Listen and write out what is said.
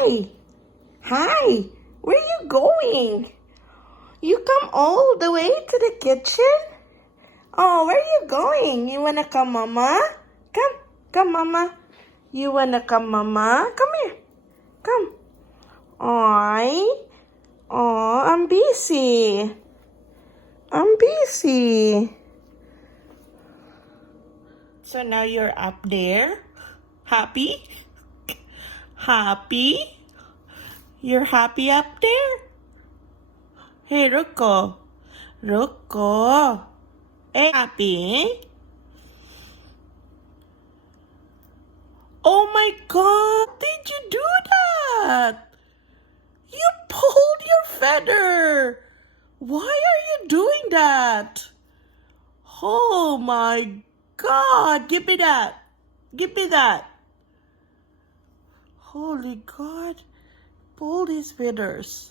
Hi. Hi. Where are you going? You come all the way to the kitchen? Oh, where are you going? You wanna come, Mama? Come, Mama. You wanna come, Mama? Come here. Come. Oi. Oh, I'm busy. I'm busy. So now you're up there? Happy? Happy? You're happy up there? Hey, Rocco. Rocco. Hey, happy? Oh my God, did you do that? You pulled your feather. Why are you doing that? Oh my God, give me that. Give me that. Holy God, pull these feathers.